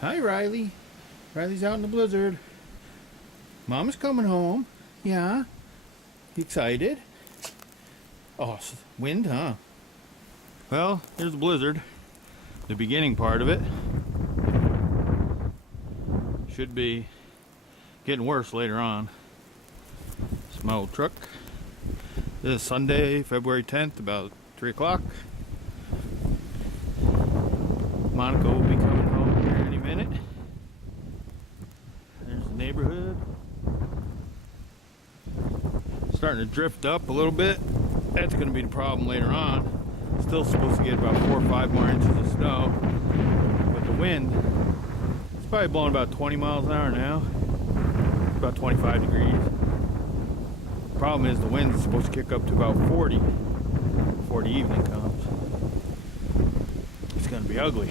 Hi, Riley. Riley's out in the blizzard. Mama's coming home. Yeah. You excited? Oh, wind, huh? Well, here's the blizzard. The beginning part of it. Should be getting worse later on. It's my old truck. This is Sunday, February 10th, about 3 o'clock. Monica will be coming home here any minute. There's the neighborhood. Starting to drift up a little bit. That's going to be the problem later on. Still supposed to get about 4 or 5 more inches of snow. But the wind, it's probably blowing about 20 miles an hour now. About 25 degrees. Problem is the wind is supposed to kick up to about 40 before the evening comes. It's going to be ugly.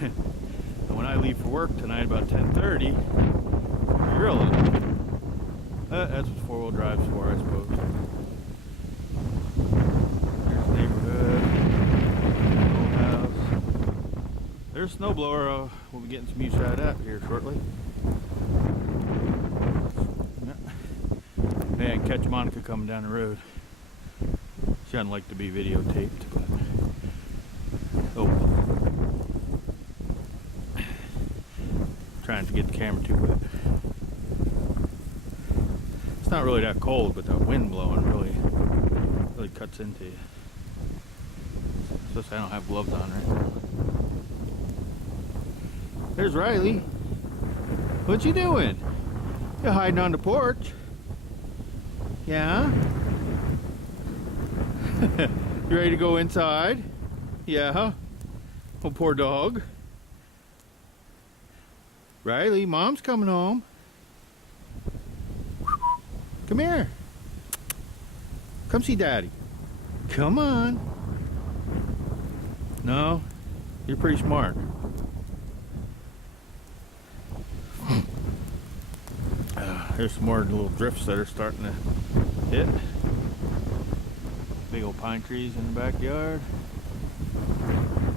And when I leave for work tonight about 10:30, real ugly. That's what 4-wheel drive's for, I suppose. There's the neighborhood. Old house. There's a snowblower. We'll be getting some use out of that here shortly. Yeah, I can catch Monica coming down the road. She doesn't like to be videotaped, but trying to get the camera too wet. It's not really that cold, but that wind blowing really cuts into you. Especially I don't have gloves on right now. There's Riley. What you doing? You hiding on the porch? Yeah? You ready to go inside? Yeah? Oh, poor dog. Riley, Mom's coming home. Come here. Come see Daddy. Come on. No? You're pretty smart. There's some more little drifts that are starting to hit. Big old pine trees in the backyard.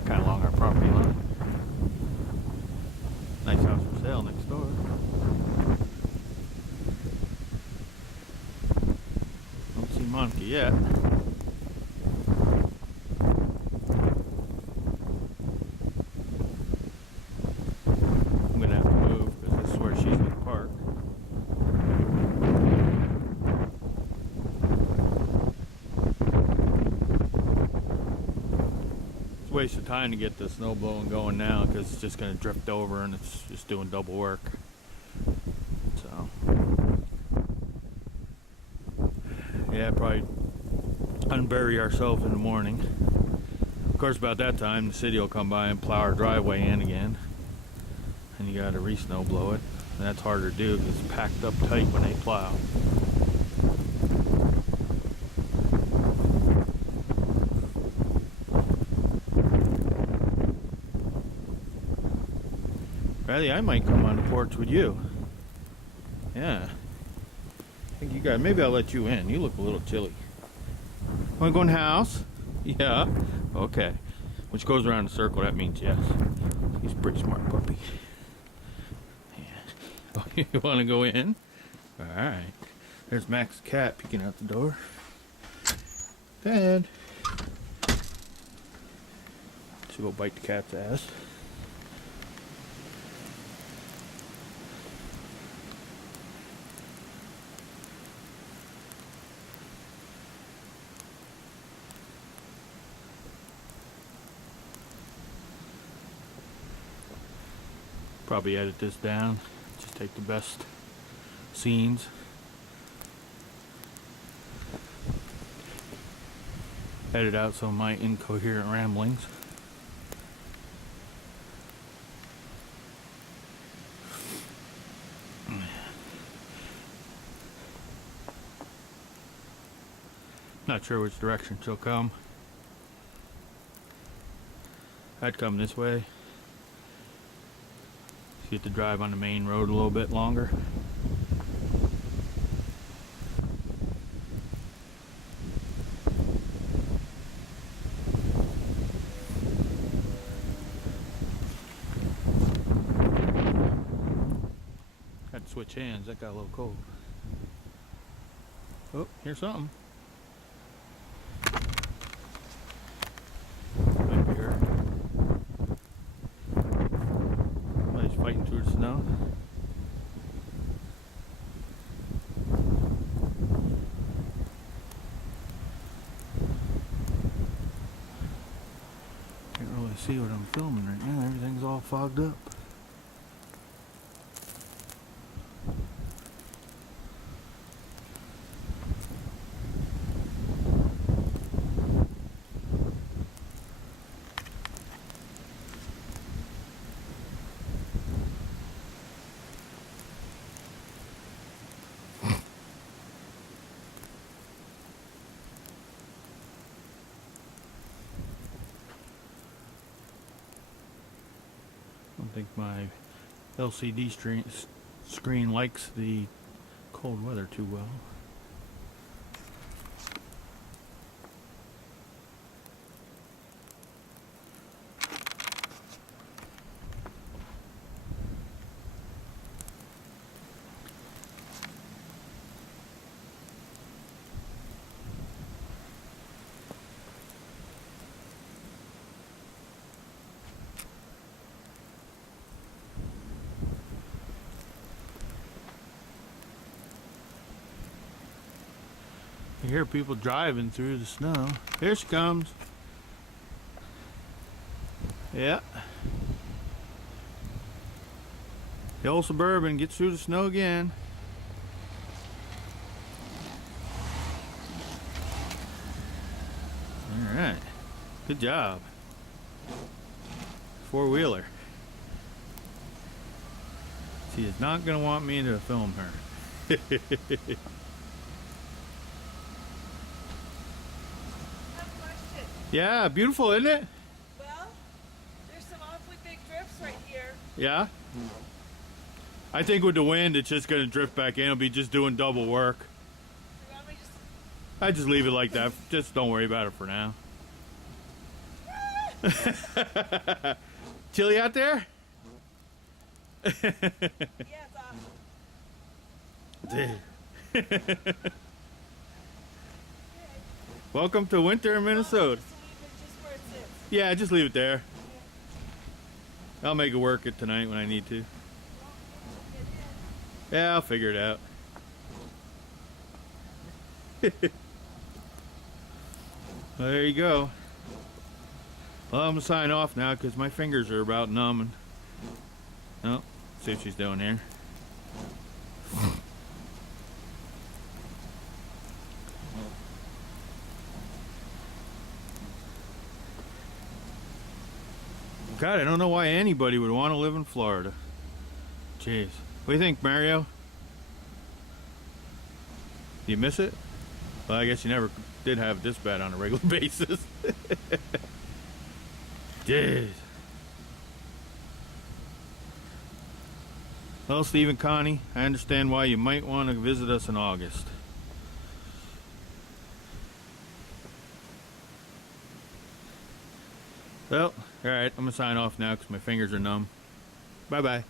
Kind of along our property line. Nice house for sale next door. Don't see Monica yet. I'm gonna have to move because this is where she's gonna park. It's a waste of time to get the snow blowing going now because it's just gonna drift over and it's just doing double work. So yeah, probably unbury ourselves in the morning. Of course, about that time, the city will come by and plow our driveway in again. And you gotta re-snow blow it. And that's harder to do because it's packed up tight when they plow. Riley, I might come on the porch with you. Yeah. I think you guys, maybe I'll let you in. You look a little chilly. Want to go in the house? Yeah. Okay. Which goes around the circle, that means yes. He's a pretty smart puppy. Yeah. Oh, you want to go in? Alright. There's Max's cat peeking out the door. Dad. Should go bite the cat's ass. Probably edit this down, just take the best scenes. Edit out some of my incoherent ramblings. Not sure which direction she'll come. I'd come this way. Get to drive on the main road a little bit longer. switch hands. That got a little cold. Oh, here's something. Might be her. Somebody's fighting through the snow. Can't really see what I'm filming right now. Everything's all fogged up. I don't think my LCD screen likes the cold weather too well. I hear people driving through the snow. Here she comes. Yeah. The old Suburban gets through the snow again. All right. Good job. Four-wheeler. She is not going to want me to film her. Yeah, beautiful, isn't it? Well, there's some awfully big drifts right here. Yeah? I think with the wind, it's just going to drift back in. It'll be just doing double work. You want me I just leave it like that. Just don't worry about it for now. Chilly out there? Yeah, it's awesome. Welcome to winter in Minnesota. Just leave it just where it sits. Yeah, just leave it there. I'll make it work it tonight when I need to. Yeah, I'll figure it out. Well, there you go. Well, I'm gonna sign off now because my fingers are about numb. And oh, see what she's doing here. God, I don't know why anybody would want to live in Florida. Jeez. What do you think, Mario? Do you miss it? Well, I guess you never did have this bad on a regular basis. Jeez. Well, Steve and Connie, I understand why you might want to visit us in August. Well, alright, I'm going to sign off now because my fingers are numb. Bye-bye.